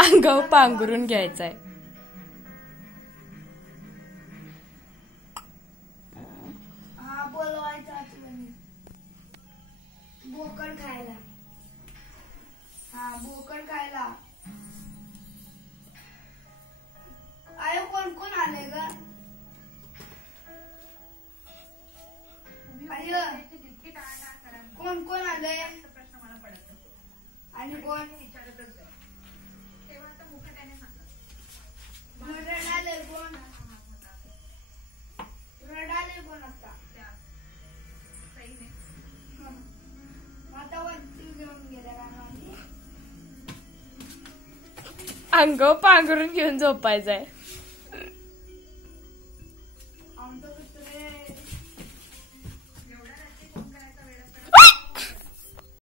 अंगावर पांघरून घ्यायचंय. हा बोलवायचं आठवणी बोकड खायला. हा बोकड खायला. आयो कोण कोण आले ग? आयो कोण कोण आले? प्रश्न मला पडत आणि कोण विचारतच तेव्हा तर मुख्य त्याने सांगलं रडाले कोण? रडाले कोण आता? आता वरती घेऊन गेल्या अंगावर पांघरून घेऊन झोपायचंय.